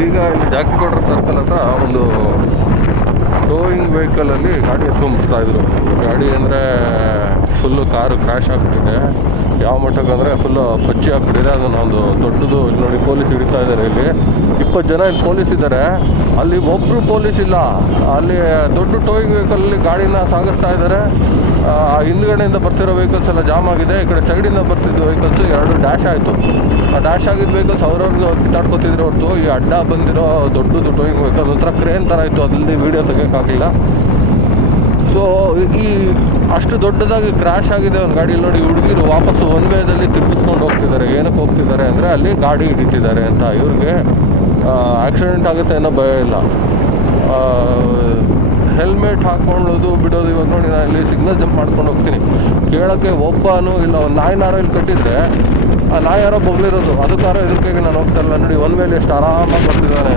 ಈಗ ಇಲ್ಲಿ ಜಾಕಿಕೋಟರ ಸರ್ಕಲ್ ಹತ್ರ ಒಂದು ಟೋಯಿಂಗ್ ವೆಹಿಕಲಲ್ಲಿ ಗಾಡಿ ಎತ್ಕೊಂಡ್ಬಿಡ್ತಾ ಇದ್ರು. ಗಾಡಿ ಅಂದರೆ ಫುಲ್ಲು ಕಾರು ಕ್ರ್ಯಾಶ್ ಆಗ್ಬಿಟ್ಟಿದೆ. ಯಾವ ಮಟ್ಟಕ್ಕೆ ಅಂದರೆ ಫುಲ್ಲು ಪಚ್ಚಿ ಆಗ್ಬಿಟ್ಟಿದೆ. ಅದನ್ನು ಒಂದು ದೊಡ್ಡದು ಇಲ್ಲಿ ನೋಡಿ ಪೊಲೀಸ್ ಹಿಡಿತಾ ಇದ್ದಾರೆ. ಇಲ್ಲಿ 20 ಜನ ಇಲ್ಲಿ ಪೊಲೀಸ್ ಇದ್ದಾರೆ. ಅಲ್ಲಿ ಒಬ್ಬರು ಪೊಲೀಸ್ ಇಲ್ಲ. ಅಲ್ಲಿ ದೊಡ್ಡ ಟೋಯಿಂಗ್ ವೆಹಿಕಲಲ್ಲಿ ಗಾಡಿನ ಸಾಗಿಸ್ತಾ ಇದ್ದಾರೆ. ಹಿಂದ್ಗಡೆಯಿಂದ ಬರ್ತಿರೋ ವೆಹಿಕಲ್ಸ್ ಎಲ್ಲ ಜಾಮ್ ಆಗಿದೆ. ಈ ಕಡೆ ಸೈಡಿಂದ ಬರ್ತಿದ್ದು ವೆಹಿಕಲ್ಸು 2 ಡ್ಯಾಶ್ ಆಯಿತು. ಆ ಡ್ಯಾಶ್ ಆಗಿದ್ದ ವೆಹಿಕಲ್ಸ್ ಅವ್ರವ್ರಿಗೆ ಕಿತ್ತಾಡ್ಕೊತಿದ್ರು ಹೊರತು ಈ ಅಡ್ಡ ಬಂದಿರೋ ದೊಡ್ಡದು ಟೋಯಿಂಗ್ ವೆಹಿಕಲ್ ಒಂಥರ ಕ್ರೇನ್ ಥರ ಇತ್ತು. ಅದರಲ್ಲಿ ವೀಡಿಯೋ ತೆಗೋಕ್ಕಾಗಲಿಲ್ಲ. ಸೊ ಈ ಅಷ್ಟು ದೊಡ್ಡದಾಗಿ ಕ್ರ್ಯಾಶ್ ಆಗಿದೆ ಒಂದು ಗಾಡಿಯಲ್ಲಿ ನೋಡಿ. ಹುಡುಗಿರು ವಾಪಸ್ಸು ಒನ್ ವೇದಲ್ಲಿ ತಿರುಗಿಸ್ಕೊಂಡು ಹೋಗ್ತಿದ್ದಾರೆ. ಏನಕ್ಕೆ ಹೋಗ್ತಿದ್ದಾರೆ ಅಂದರೆ ಅಲ್ಲಿ ಗಾಡಿ ಹಿಡಿತಿದ್ದಾರೆ ಅಂತ. ಇವ್ರಿಗೆ ಆಕ್ಸಿಡೆಂಟ್ ಆಗುತ್ತೆ ಅನ್ನೋ ಭಯ ಇಲ್ಲ. ಹೆಲ್ಮೆಟ್ ಹಾಕ್ಕೊಳ್ಳೋದು ಬಿಡೋದು. ಇವಾಗ ನೋಡಿ ನಾನು ಇಲ್ಲಿ ಸಿಗ್ನಲ್ ಜಂಪ್ ಮಾಡ್ಕೊಂಡು ಹೋಗ್ತೀನಿ. ಕೇಳೋಕ್ಕೆ ಒಬ್ಬನೂ ಇಲ್ಲ. ಒಂದು ನಾಯಿನಾರೋ ಇಲ್ಲಿ ಕಟ್ಟಿದ್ರೆ ಆ ನಾಯಿ ಯಾರೋ ಬೊಬ್ಲಿರೋದು ಅದಕ್ಕಾರೋ ಇದಕ್ಕೆ ನಾನು ಹೋಗ್ತಾಯಿಲ್ಲ ನೋಡಿ. ಒನ್ ವೇಲಿ ಎಷ್ಟು ಆರಾಮಾಗಿ ಬರ್ತಿದ್ದಾನೆ.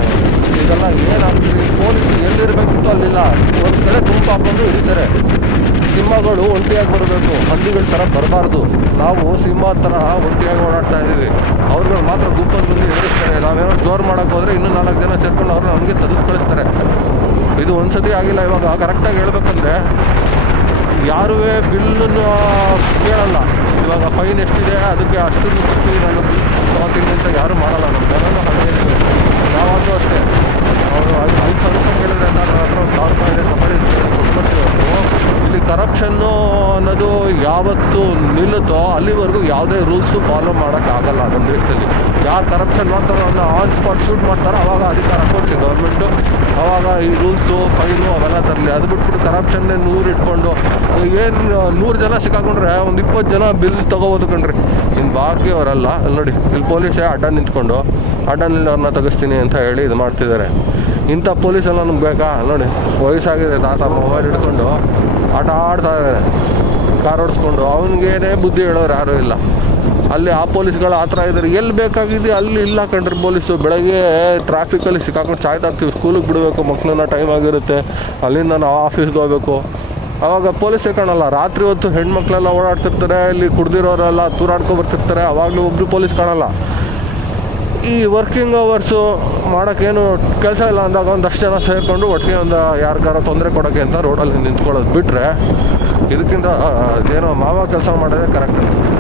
ಇದೆಲ್ಲ ಏನಾಗ್ತಿದೆ? ಪೊಲೀಸ್ ಎಲ್ಲಿರಬೇಕಿತ್ತು ಅಲ್ಲಿಲ್ಲ. ಒಂದು ಕಡೆ ಗುಂಪು ಹಾಕೊಂಡು ಹಿಡಿತಾರೆ. ಸಿಂಹಗಳು ಒಂಟಿಯಾಗಿ ಬರಬೇಕು, ಹಂದಿಗಳ ಥರ ಬರಬಾರ್ದು. ನಾವು ಸಿಂಹ ಥರ ಒಂಟಿಯಾಗಿ ಓಡಾಡ್ತಾ ಇದ್ದೀವಿ. ಅವ್ರುಗಳು ಮಾತ್ರ ಗುಂಪಲ್ಲಿ ಬಂದು ಎದುರಿಸ್ತಾರೆ. ನಾವೇನೋ ಜೋರು ಮಾಡೋಕ್ಕೆ ಹೋದರೆ ಇನ್ನೂ 4 ಜನ ಸೇರ್ಕೊಂಡು ಅವ್ರನ್ನ ನಮಗೆ ತೆಗೆದು ಕಳಿಸ್ತಾರೆ. ಇದು ಒಂದ್ಸತಿ ಆಗಿಲ್ಲ. ಇವಾಗ ಕರೆಕ್ಟಾಗಿ ಹೇಳ್ಬೇಕಂದ್ರೆ ಯಾರೂ ಬಿಲ್ಲನ್ನು ಕೇಳಲ್ಲ. ಇವಾಗ ಫೈನ್ ಎಷ್ಟಿದೆ ಅದಕ್ಕೆ ಅಷ್ಟನ್ನು ಕಟ್ಟಿ ನಾನು ಬಿಲ್ ತೊಗೊತೀನಿ ಅಂತ ಯಾರೂ ಮಾಡಲ್ಲ. ನಮ್ಮ ಜನನೂ ಹಾಗೆ ಯಾವಾಗಲೂ ಅಷ್ಟೇ. ಅವರು 5,000 ರೂಪಾಯಿ ಕೇಳಿದ್ರೆ ಸರ್ ನನ್ನ ಹತ್ರ 1,000 ರೂಪಾಯಿ ಇದೆ ತಗೊಳ್ಳಿ ಕೊಟ್ಬಿಡ್ತೀವಿ. ಇಲ್ಲಿ ಕರಪ್ಷನ್ನು ಅನ್ನೋದು ಯಾವತ್ತು ನಿಲ್ಲುತ್ತೋ ಅಲ್ಲಿವರೆಗೂ ಯಾವುದೇ ರೂಲ್ಸು ಫಾಲೋ ಮಾಡೋಕ್ಕಾಗಲ್ಲ ನಮ್ಮ ದೇಶದಲ್ಲಿ. ಯಾರು ಕರಪ್ಷನ್ ಮಾಡ್ತಾರೋ ಅದನ್ನ ಆನ್ ಸ್ಪಾಟ್ ಶೂಟ್ ಮಾಡ್ತಾರೋ ಅವಾಗ ಅಧಿಕಾರ ಕೊಡಲಿ ಗೌರ್ಮೆಂಟು. ಅವಾಗ ಈ ರೂಲ್ಸು ಫೈನು ಅವೆಲ್ಲ ತರಲಿ. ಅದು ಬಿಟ್ಬಿಟ್ಟು ಕರಪ್ಷನ್ನೇ 100 ಇಟ್ಕೊಂಡು ಏನು 100 ಜನ ಸಿಕ್ಕಾಕೊಂಡ್ರೆ ಒಂದು 20 ಜನ ಬಿಲ್ ತೊಗೋಬೋದು ಕಣ್ರಿ. ಇನ್ನು ಬಾಕಿ ಅವರಲ್ಲ. ಅಲ್ಲಿ ನೋಡಿ ಇಲ್ಲಿ ಪೊಲೀಸೇ ಅಡ್ಡ ನಿಂತ್ಕೊಂಡು ಅಡ್ಡನಲ್ಲಿ ಅವ್ರನ್ನ ತೆಗಿಸ್ತೀನಿ ಅಂತ ಹೇಳಿ ಇದು ಮಾಡ್ತಿದ್ದಾರೆ. ಇಂಥ ಪೊಲೀಸೆಲ್ಲ ನಮ್ಗೆ ಬೇಕಾ? ನೋಡಿ ವಯಸ್ಸಾಗಿದೆ ತಾತ ಮೊಬೈಲ್ ಹಿಡ್ಕೊಂಡು ಆಟ ಆಡ್ತಾ ಇದ್ದಾರೆ ಕಾರ್ ಓಡಿಸ್ಕೊಂಡು. ಅವನಿಗೇನೇ ಬುದ್ಧಿ ಹೇಳೋರು ಯಾರೂ ಇಲ್ಲ. ಅಲ್ಲಿ ಆ ಪೊಲೀಸ್ಗಳು ಆ ಥರ ಇದ್ದಾರೆ. ಎಲ್ಲಿ ಬೇಕಾಗಿದೆ ಅಲ್ಲಿ ಇಲ್ಲ ಕಣ್ರಿ ಪೊಲೀಸು. ಬೆಳಗ್ಗೆ ಟ್ರಾಫಿಕಲ್ಲಿ ಸಿಕ್ಕಾಕೊಂಡು ಸಾಯ್ತಾ ಇರ್ತೀವಿ. ಸ್ಕೂಲಿಗೆ ಬಿಡಬೇಕು ಮಕ್ಕಳನ್ನ, ಟೈಮ್ ಆಗಿರುತ್ತೆ. ಅಲ್ಲಿಂದ ನಾವು ಆಫೀಸ್ಗೆ ಹೋಗಬೇಕು. ಆವಾಗ ಪೊಲೀಸೇ ಕಾಣಲ್ಲ. ರಾತ್ರಿ ಹೊತ್ತು ಹೆಣ್ಮಕ್ಳೆಲ್ಲ ಓಡಾಡ್ತಿರ್ತಾರೆ. ಇಲ್ಲಿ ಕುಡ್ದಿರೋರೆಲ್ಲ ತೂರಾಡ್ಕೊಬರ್ತಿರ್ತಾರೆ. ಆವಾಗಲೂ ಒಬ್ಬರು ಪೊಲೀಸ್ ಕಾಣಲ್ಲ. ಈ ವರ್ಕಿಂಗ್ ಅವರ್ಸು ಮಾಡೋಕ್ಕೇನು ಕೆಲಸ ಇಲ್ಲ ಅಂದಾಗ ಒಂದಷ್ಟು ಜನ ಸೇರಿಕೊಂಡು ಒಟ್ಟಿಗೆ ಒಂದು ಯಾರಿಗಾರ ತೊಂದರೆ ಕೊಡೋಕ್ಕೆ ಅಂತ ರೋಡಲ್ಲಿ ನಿಂತ್ಕೊಳ್ಳೋದು ಬಿಟ್ಟರೆ ಇದಕ್ಕಿಂತ ಏನೋ ಮಾವ ಕೆಲಸ ಮಾಡೋದೇ ಕರೆಕ್ಟ್ ಅನ್ಸುತ್ತೆ.